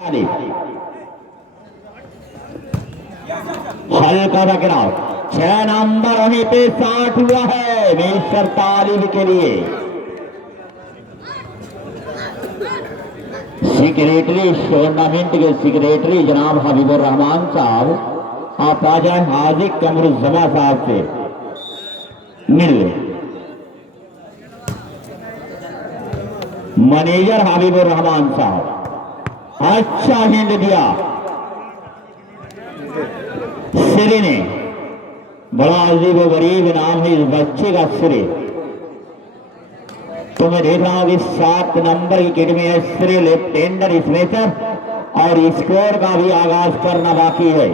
हल्का टकराव 6 नंबर वहीं पे 60 हुआ है मिस्टर तालिब के लिए। सेक्रेटरी टूर्नामेंट के सेक्रेटरी जनाब हबीबुर रहमान साहब आप आ जाए हाजी कमरुज़्ज़मा साहब से मिल। मैनेजर हबीबुर रहमान साहब अच्छा हिंद दिया सिरे ने, बड़ा अजीब व गरीब नाम है इस बच्चे का सिरे। तो मैं देख रहा हूं कि 7 नंबर की किट में है सिरे लेफ्ट हैंडर स्मैशर और स्कोर का भी आगाज करना बाकी है।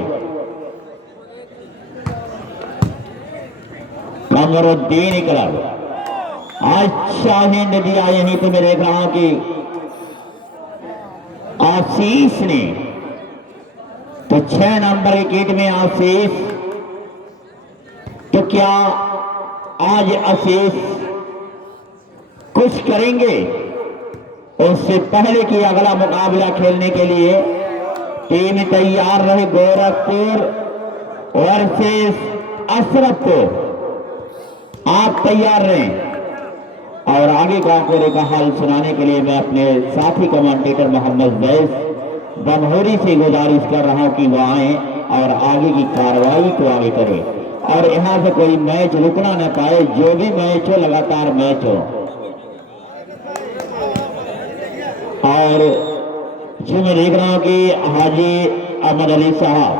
कमरुद्दीन क्लब अच्छा हिंद दिया। यहीं पे मैं देख रहा हूं कि आशीष ने, तो 6 नंबर की किट में आशीष, तो क्या आज आशीष कुछ करेंगे? उससे पहले कि अगला मुकाबला खेलने के लिए टीम तैयार रहे। गोरखपुर वर्सेस अशरफपुर, आप तैयार रहें। और आगे काकोरे का हाल सुनाने के लिए मैं अपने साथी कमेंटेटर मोहम्मद जैस बमहोरी से गुजारिश कर रहा हूं कि वो आए और आगे की कार्रवाई को आगे करें और यहां से कोई मैच रुकना न पाए। जो भी मैच हो लगातार मैच हो। और जो मैं देख रहा हूं कि हाजी अहमद अली साहब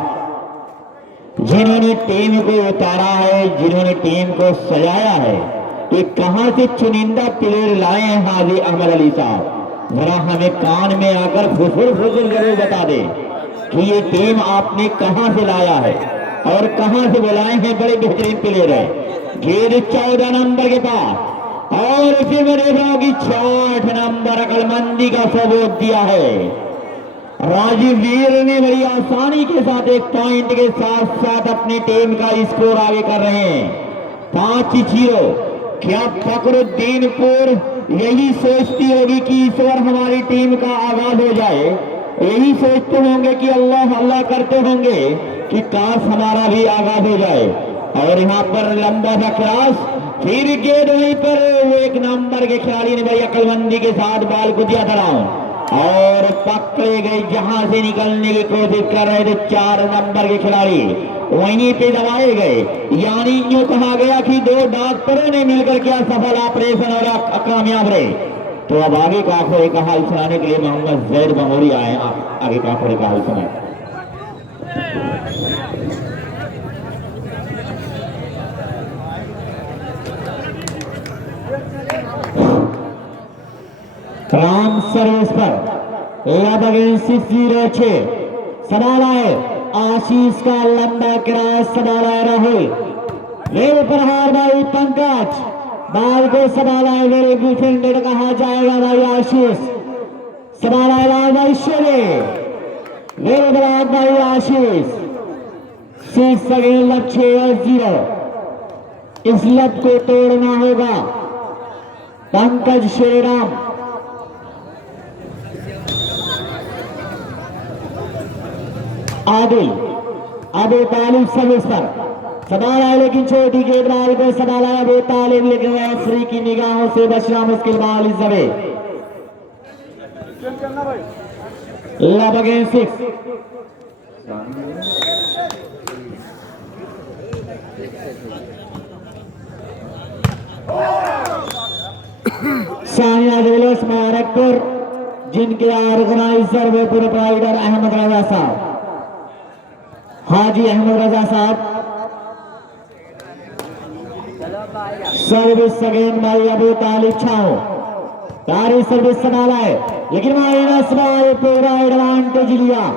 जिन्होंने टीम को उतारा है, जिन्होंने टीम को सजाया है, ये कहां से चुनिंदा प्लेयर लाए हैं हाजी अहमद अली साहब? जरा हमें कान में आकर फुसुर फुसुर जरूर बता दे कि ये टीम आपने कहां से लाया है और कहां से बुलाए हैं। बड़े बेहतरीन प्लेयर है। गेंद 14 नंबर के पास और इसे मैं देख रहा हूं कि 60 नंबर अकलमंदी का सबूत दिया है। राजीव वीर ने बड़ी आसानी के साथ एक पॉइंट के साथ साथ अपनी टीम का स्कोर आगे कर रहे हैं 5-0। क्या फखरुद्दीनपुर यही सोचती होगी कि इस बार हमारी टीम का आगाज हो जाए? यही सोचते होंगे कि अल्लाह अल्लाह करते होंगे कि काश हमारा भी आगाज हो जाए। और यहाँ पर लंबा सा क्रॉस, फिर गेंद वहीं पर वो 1 नंबर के खिलाड़ी ने बड़ी अकलमंदी के साथ बॉल को दिया था और पकड़े गए। जहां से निकलने की कोशिश कर रहे थे 4 नंबर के खिलाड़ी, वहीं पे दबाए गए। यानी यूं कहा गया कि 2 डॉक्टरों ने मिलकर किया सफल ऑपरेशन और कामयाब रहे। तो अब आगे का आंकड़े का हाल सुनाने के लिए मोहम्मद जैद बमोरी आए। आगे का आंकड़े का हाल सुनाए। राम सर्विस पर लगभग 6-0 सवाल आए। आशीष का लंबा क्रॉस सवाल आए। राहुल रेल प्रहार भाई पंकज बाल को सवाल आए। वेरी डिफेंडेड कहा जाएगा भाई आशीष। सवाल आएगा भाई शेरे रेल प्रहार भाई आशीष। 6 सेकेंड लग 6 और 0। इस लत को तोड़ना होगा। पंकज श्रीराम आदिल अबू तालिब सर्विस पर सवाल आए, लेकिन छोटी गेंदबाज को सवाल आया। अबू तालिब लेकिन रेफरी की निगाहों से बचना मुश्किल। बॉल इस जगह लव अगेन 6। शाहिया जुलूस मुबारकपुर, जिनके ऑर्गेनाइजर व प्रोप्राइटर अहमद रजा साहब, हाजी अहमद रजा साहब। सर्विस अगेन भाई अबू तालिब छाओ तारी सर्विस सवाल है, लेकिन माइनस भाई पूरा एडवांटेज लिया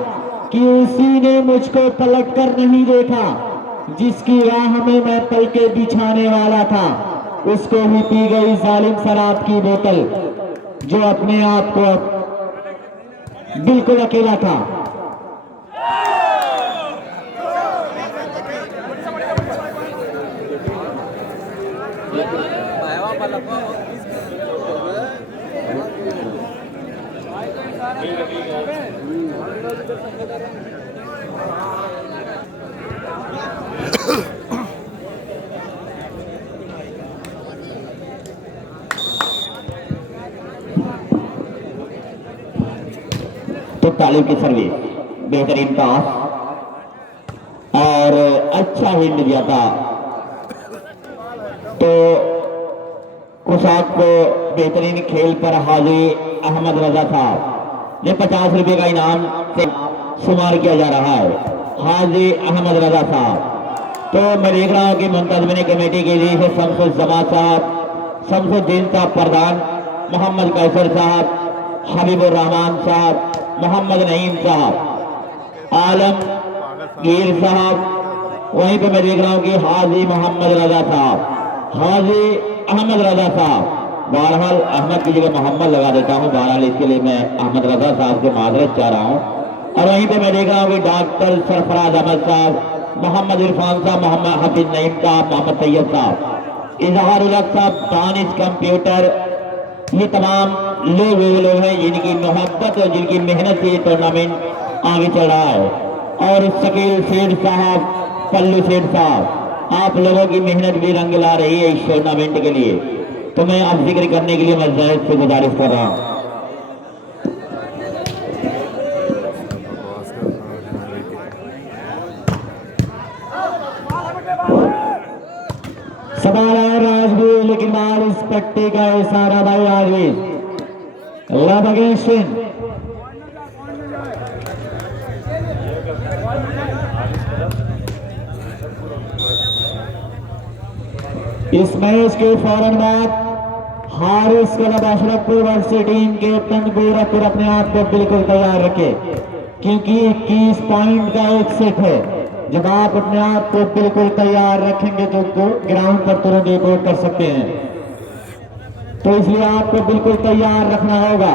कि उसी ने मुझको पलट कर नहीं देखा। जिसकी राह में मैं पलके बिछाने वाला था उसको ही पी गई जालिम शराब की बोतल, जो अपने आप को बिल्कुल अकेला था। तो तालिब की सर्विस बेहतरीन पास और अच्छा हिंद दिया था। तो कुशाक को बेहतरीन खेल पर हाजी अहमद रजा साहब ने 50 रुपए का इनाम से शुमार किया जा रहा है। हाजी अहमद रजा साहब। तो मैं देख रहा हूं कि मुंतजमिन कमेटी के लिए शमसुल जमा साहब, शमसुद्दीन साहब प्रधान, मोहम्मद कैसर साहब, हबीबुर रहमान साहब, मोहम्मद नईम साहब, आलम गिर साहब, वहीं पे मैं देख रहा हूं कि हाजी मोहम्मद रजा साहब, हाजी अहमद रजा साहब। बहरहाल अहमद की जगह मोहम्मद लगा देता हूं, बहरहाल इसके लिए मैं अहमद रजा साहब से माजरत चाह रहा हूं। और वहीं पे मैं देख रहा हूं कि डॉक्टर सरफराज अहमद साहब, मोहम्मद इरफान साहब, मोहम्मद हफीज नईम साहब, मोहम्मद तैयब साहब, इजहारुल हक साहब, दानिश कंप्यूटर, ये तमाम लोग वो लोग हैं जिनकी मोहब्बत और जिनकी मेहनत से ये टूर्नामेंट आगे चल रहा है। और शकील शेख साहब, पल्लू शेख साहब, आप लोगों की मेहनत भी रंग ला रही है इस टूर्नामेंट के लिए। तो मैं आप जिक्र करने के लिए मैं जायद से गुजारिश कर रहा हूँ। सवाल है राजवीर, लेकिन बाल इस पट्टी का इशारा भाई राजवीर लव अगेंस्ट इस मैच के फौरन बाद Haris club Ashrafpur versus team captain Gorakhpur अपने आप को बिल्कुल तैयार रखे, क्योंकि 21 पॉइंट का एक सेट है। जब आप अपने आप को बिल्कुल तैयार रखेंगे तो ग्राउंड पर तुरंत रिपोर्ट कर सकते हैं। तो इसलिए आपको बिल्कुल तैयार रखना होगा।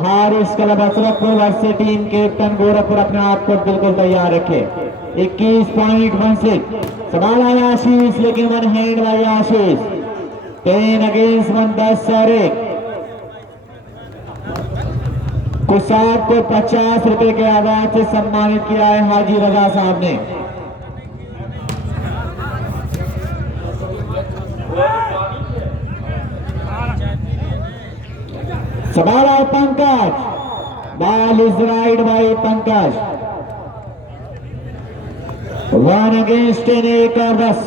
Haris club Ashrafpur versus team captain Gorakhpur अपने आप को बिल्कुल तैयार रखे। 21 पॉइंट 16 सवाल आया आशीष, लेकिन वन हैंड भाई आशीष 10 अगेंस्ट 1 10 और 1 कुशाक को 50 रुपए के आवाज से सम्मानित किया है हाजी रजा साहब ने। सवाल है Pankaj, ball is ride by Pankaj. 1 against 10 1 और 10।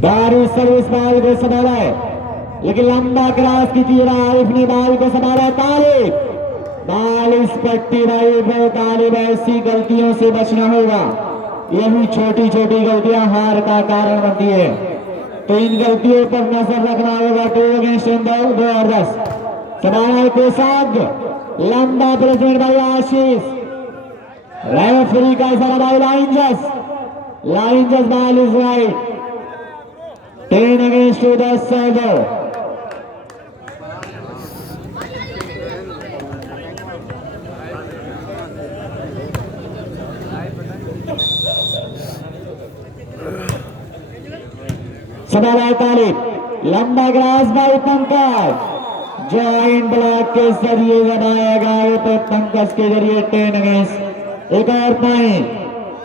गाड़ी सर्विस बॉल को संभाला है, लेकिन लंबा क्रॉस की तीर आरिफ ने बॉल को संभाला। तालिब बॉल इस पट्टी भाई तालिब, ऐसी गलतियों से बचना होगा। यही छोटी छोटी गलतियां हार का कारण बनती है, तो इन गलतियों पर नजर रखना होगा। 2 अगेंस्ट 2 और 10 सवाल को साग लंबा प्रेसिडेंट भाई आशीष, रेफरी का इशारा भाई line just ball is right. 10 against 10 2। सवाल है तालिब, लंबा grass by Pankaj, joint block के जरिए दबाया गया तो पंकज के जरिए 10 अगेंस्ट 1 और पॉइंट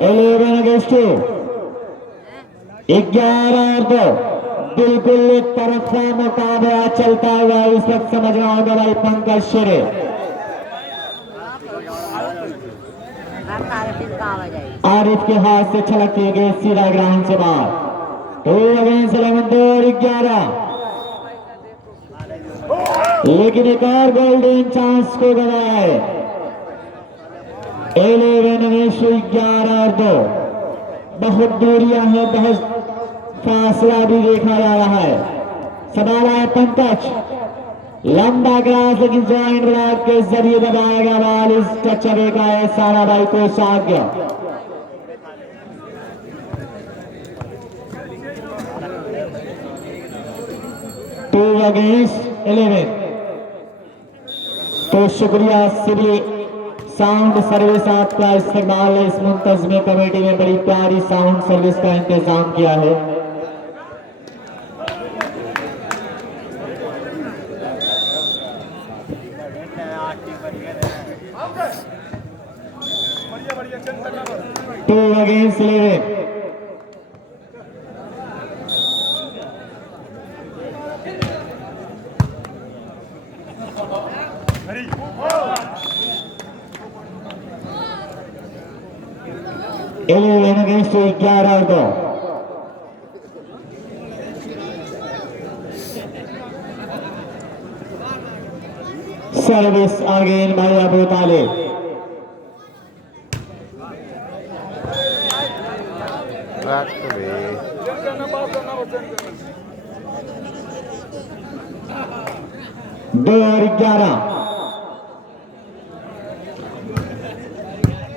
11 अगेंस्ट 2 11 और 2। बिल्कुल एक तरफा मुकाबला चलता हुआ इस वक्त समझना होगा भाई पंकज शेरे। आरिफ के हाथ से छलकती गई सीधा ग्राउंड से बाहर। 2 अगेंस्ट 11 2 और 11, लेकिन एक और गोल्डन चांस को गवाया है। 11 अगेंस्ट 11 और 2। बहुत दूरियां हैं, बहुत फासला भी देखा जा रहा है। सवाल है पंकज, लंबा ग्रास लेकिन जॉइंट ब्लॉक के जरिए दबाया गया बॉल इस टच अवे का है सारा भाई को साग गया। Two against 11। तो शुक्रिया सिविल साउंड सर्विस आपका इस्तेमाल है। इस मुंतजमी कमेटी में बड़ी प्यारी साउंड सर्विस का इंतजाम किया है। 2 against 11. against 11 तो सर्विस अगेन भाई अबू तालिब। दो और 11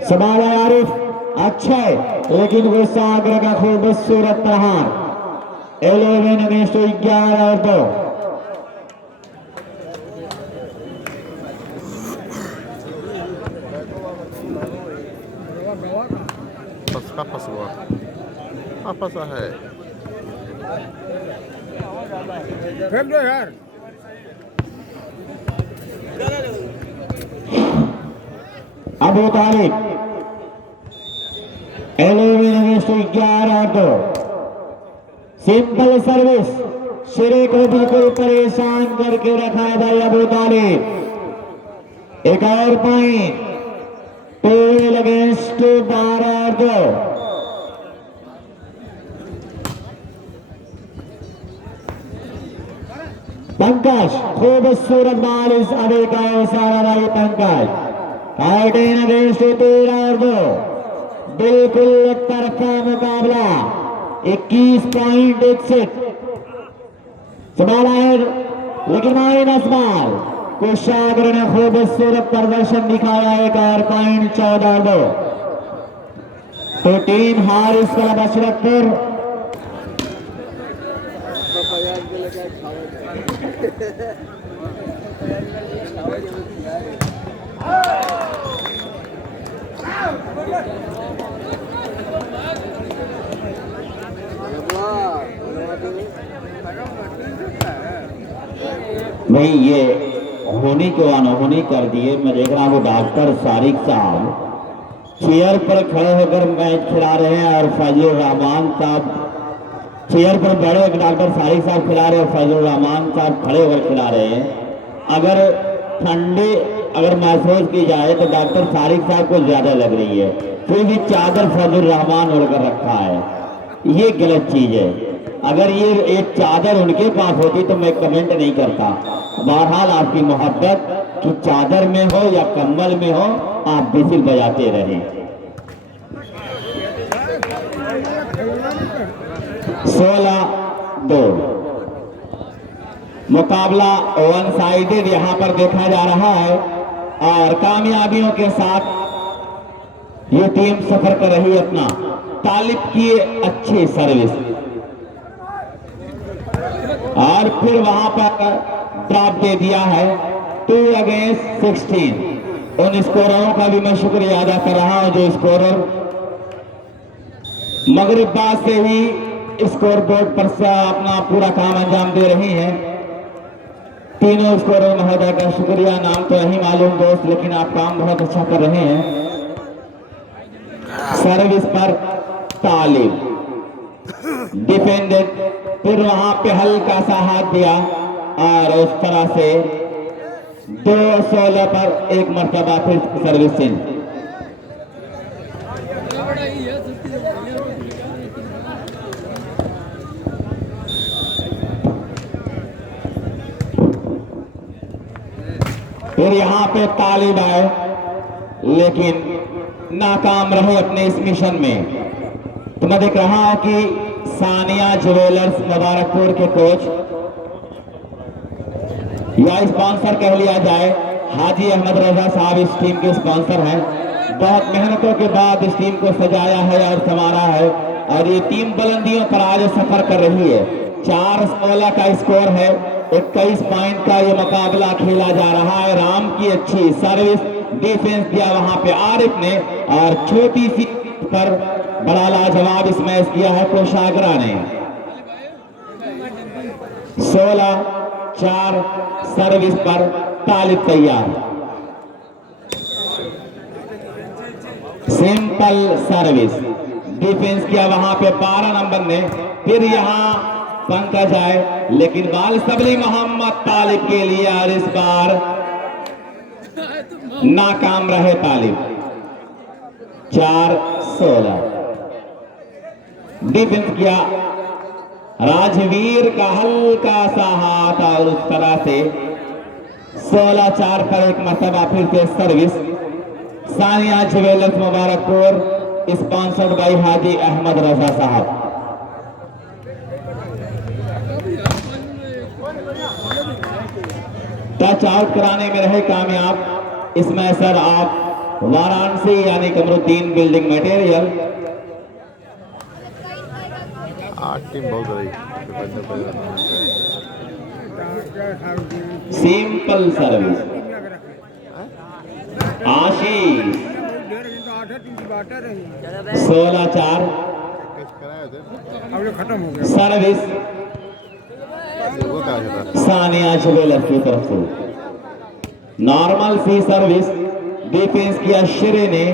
सवाल है आरिफ अच्छा है लेकिन वो सागर का खूबसूरत प्रहार 11 अगेंस्ट 11 और 2। पसा है फेंक दो यार। अबू तालिब 11 अगेंस्ट 11 और 2। सिंपल सर्विस सिरे को बिल्कुल परेशान करके रखा है भाई अबू तालिब। एक और पॉइंट 12 अगेंस्ट 12 और 2। पंकज खूबसूरत बॉल इस अभी का सारा भाई पंकज 13 अगेंस्ट 13 और 2। बिल्कुल एक तरफा मुकाबला 21 पॉइंट 1 सेट सवाल है लेकिन माइनस बॉल कुशागर ने खूबसूरत प्रदर्शन दिखाया 1 और पॉइंट 14 और 2। तो टीम हारिस क्लब अशरफपुर भाई ये होनी को अनहोनी कर दिए। मैं देख रहा हूँ डॉक्टर सारिक साहब चेयर पर खड़े होकर मैच खिला रहे हैं और फजल रहमान साहब चेयर पर बड़े डॉक्टर सारिक साहब खिला रहे हैं और फजल रहमान साहब खड़े होकर खिला रहे हैं। अगर ठंडी अगर महसूस की जाए तो डॉक्टर सारिक साहब को ज्यादा लग रही है फिर भी चादर फजल रहमान ओढ़कर रखा है। ये गलत चीज है। अगर ये एक चादर उनके पास होती तो मैं कमेंट नहीं करता। बहरहाल आपकी मोहब्बत कि चादर में हो या कंबल में हो आप बिसिल बजाते रहें। 16-2 मुकाबला वन साइडेड यहां पर देखा जा रहा है और कामयाबियों के साथ ये टीम सफर कर रही है। अपना तालिब की अच्छी सर्विस और फिर वहां पर ड्रॉप दे दिया है 2 अगेंस्ट 16। उन स्कोररों का भी मैं शुक्रिया अदा कर रहा हूं जो स्कोरर मगरिब बाद से ही स्कोर बोर्ड पर से अपना पूरा काम अंजाम दे रहे हैं। तीनों स्कोरर महोदय का शुक्रिया। नाम तो नहीं मालूम दोस्त लेकिन आप काम बहुत अच्छा कर रहे हैं। सर्विस पर तालिब डिफेंडेड फिर वहां पे हल्का सा हाथ दिया और उस तरह से 2-16 पर एक मर्तबा फिर सर्विसिंग। फिर यहाँ पे तालिब आए लेकिन नाकाम रहे अपने इस मिशन में। तो मैं देख रहा हूं कि सानिया ज्वेलर्स मुबारकपुर के कोच या स्पॉन्सर कह लिया जाए हाजी अहमद रजा साहब इस टीम के स्पॉन्सर हैं। बहुत मेहनतों के बाद इस टीम को सजाया है और संवारा है और ये टीम बुलंदियों पर आज सफर कर रही है। 4-16 का स्कोर है। 21 पॉइंट का ये मुकाबला खेला जा रहा है। राम की अच्छी सर्विस डिफेंस दिया वहां पे आरिफ ने और छोटी सी पर बड़ा लाजवाब इस मैच किया है कोशागरा ने। 16-4 सर्विस पर तालिब तैयार। सिंपल सर्विस डिफेंस किया वहां पे 12 नंबर ने। फिर यहाँ पंकज आए, लेकिन बाल सबली मोहम्मद तालिब के लिए और इस बार नाकाम रहे तालिब। 4-16 डिफेंस किया राजवीर का हल्का सा हाथ और उस तरह से 16-4 पर एक मरतबा फिर से service. Sania Jewellers Mubarakpur sponsored by Haji Ahmed Raza Sahab. Touch out कराने में रहे कामयाब इसमें सर आप वाराणसी यानी कमरुद्दीन बिल्डिंग मटेरियल। 8 टीम बहुत रही। सिंपल सर्विस आशीष 16-4 खत्म हो गया। सर्विस सानिया ज्वेलर्स की तरफ से नॉर्मल सी सर्विस डिफेंस किया श्री ने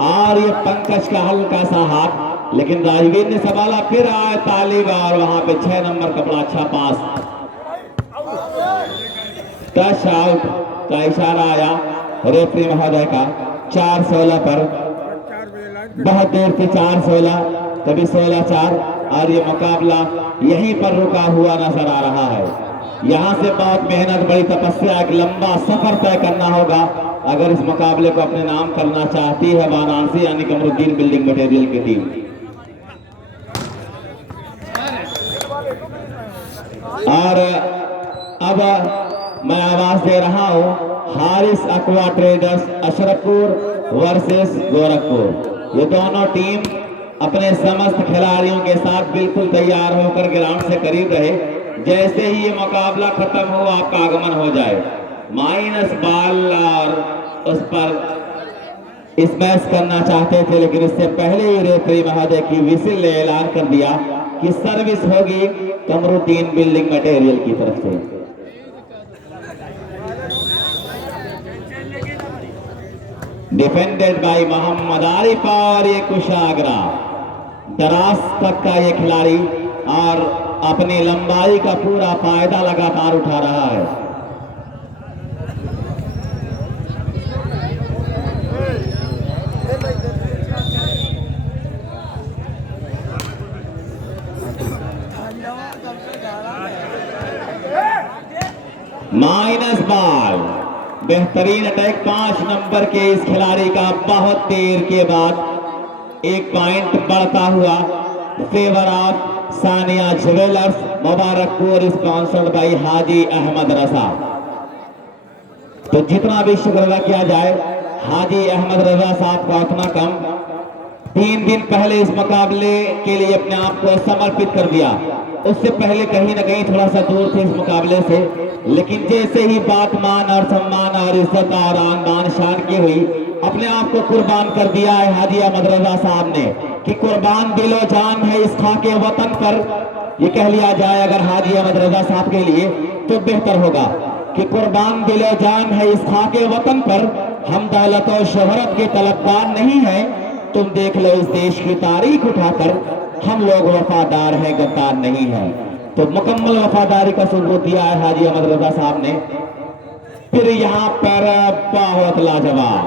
और ये पंकज का हल्का सा हाथ, लेकिन राजवीर ने संभाला। फिर आए तालिब और वहां पे 6 नंबर का बड़ा अच्छा पास। टच आउट का इशारा आया रेफरी महोदय का 4-16 पर। बहुत देर से 4-16 कभी 16-4 और ये मुकाबला यहीं पर रुका हुआ नजर आ रहा है। यहां से बहुत मेहनत बड़ी तपस्या एक लंबा सफर तय करना होगा अगर इस मुकाबले को अपने नाम करना चाहती है वाराणसी यानी कमरुद्दीन बिल्डिंग मटेरियल की टीम। और अब मैं आवाज दे रहा हूं Haris aqua traders Ashrafpur versus Gorakhpur. ये दोनों टीम अपने समस्त खिलाड़ियों के साथ बिल्कुल तैयार होकर ग्राउंड से करीब रहे। जैसे ही ये मुकाबला खत्म हो आपका आगमन हो जाए। माइनस बॉल और उस पर स्मैश करना चाहते थे, लेकिन इससे पहले ही रेफरी महोदय की विसिल ने ऐलान कर दिया कि सर्विस होगी कमरुद्दीन बिल्डिंग मटेरियल की तरफ से। डिफेंडेड बाय मोहम्मद आरिफ और ये कुशाग्रा दराज तक का ये खिलाड़ी और अपनी लंबाई का पूरा फायदा लगातार उठा रहा है। माइनस बॉल बेहतरीन अटैक 5 नंबर के इस खिलाड़ी का बहुत देर के बाद एक पॉइंट बढ़ता हुआ favour of Sania Jewellers Mubarakpur sponsored by Haji Ahmed Raza. तो जितना भी शुक्र अदा किया जाए हाजी अहमद रजा साहब का उतना कम। 3 दिन पहले इस मुकाबले के लिए अपने आप को समर्पित कर दिया। उससे पहले कहीं ना कहीं थोड़ा सा दूर थे इस मुकाबले से, लेकिन जैसे ही बात मान और सम्मान और इज्जत और आन बान शान की हुई अपने आप को कुर्बान कर दिया है हाजी अहमद रजा साहब ने कि कुर्बान दिलो जान है इस खाके वतन पर। ये कह लिया जाए अगर हाजी अहमद रजा साहब के लिए तो बेहतर होगा कि कुर्बान दिलो जान है इस खाके वतन पर। हम दौलत और शोहरत के तलबगार नहीं है, तुम देख लो इस देश की तारीख उठाकर, हम लोग वफादार हैं गद्दार नहीं है। तो मुकम्मल वफादारी का सबूत दिया है हाजी अहमद रजा साहब ने। फिर यहाँ पर बहुत लाजवाब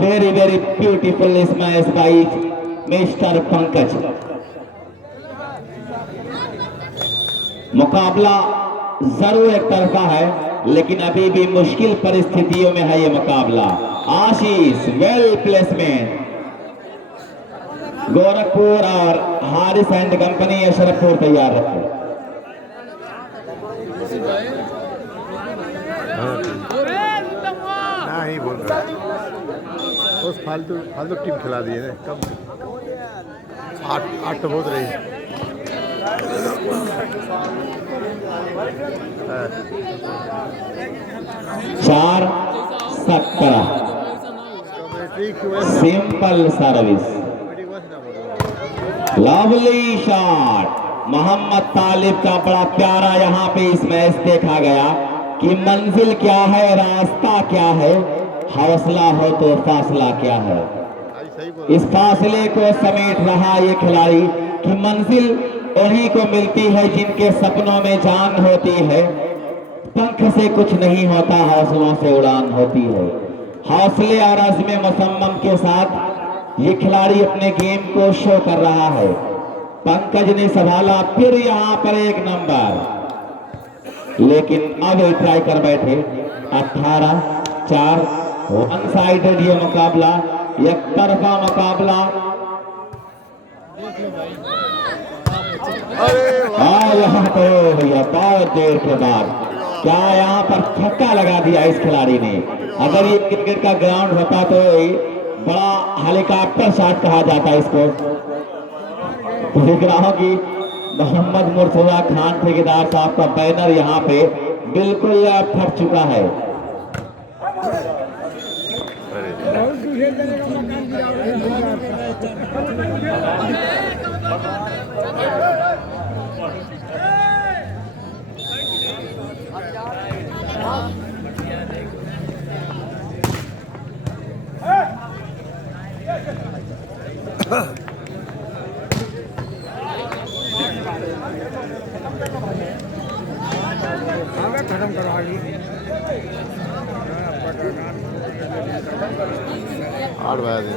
very very beautiful smash by mister Pankaj. मुकाबला जरूर एक तरफा है, लेकिन अभी भी मुश्किल परिस्थितियों में है ये मुकाबला। आशीष वेल प्लेसमेंट गोरखपुर और हारिस एंड कंपनी अशरफपुर तैयार रखे। नहीं बोल रहा उस फालतू फालतू टीम खिला दिए ना कम। 8 तो बहुत रही। हाँ। 4-17 simple service lovely shot. Mohammad Talib का बड़ा प्यारा यहाँ पे इस मैच देखा गया कि मंजिल क्या है, रास्ता क्या है, हौसला हो तो फासला क्या है। सही बोल इस फासले को समेट रहा ये खिलाड़ी कि मंजिल उन्हीं को मिलती है जिनके सपनों में जान होती है। पंख से कुछ नहीं होता, हौसलों से उड़ान होती है। हौसले और अज़्म मुसम्मम के साथ ये खिलाड़ी अपने गेम को शो कर रहा है। पंकज ने संभाला, फिर यहां पर एक नंबर, लेकिन अब ट्राई कर बैठे। 18-4 वन साइडेड ये मुकाबला, एक तरफा मुकाबला। हाँ, यहाँ तो भैया बहुत देर के बाद क्या यहाँ पर छक्का लगा दिया इस खिलाड़ी ने। अगर ये क्रिकेट का ग्राउंड होता तो बड़ा हेलीकॉप्टर शॉट कहा जाता इसको। देख रहा हूं कि मोहम्मद मुर्तजा खान ठेकेदार साहब का बैनर यहाँ पे बिल्कुल फट चुका है। बहुत दूसरे जगह का मकान खत्म करवा ली। 8 बजे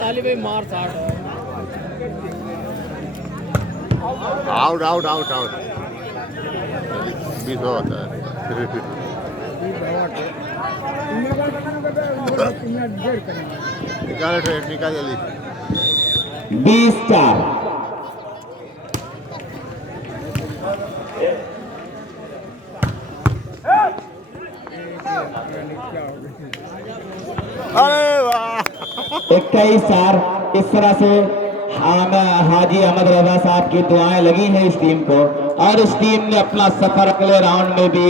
ताली भाई मार साठ आउट आउट आउट आउट 20 होता है। निकाले ट्रेड निकाल जल्दी। 20-4 अरे वाह 21-4। इस तरह से हाजी अहमद रजा साहब की दुआएं लगी हैं इस टीम को, और इस टीम ने अपना सफर अगले राउंड में भी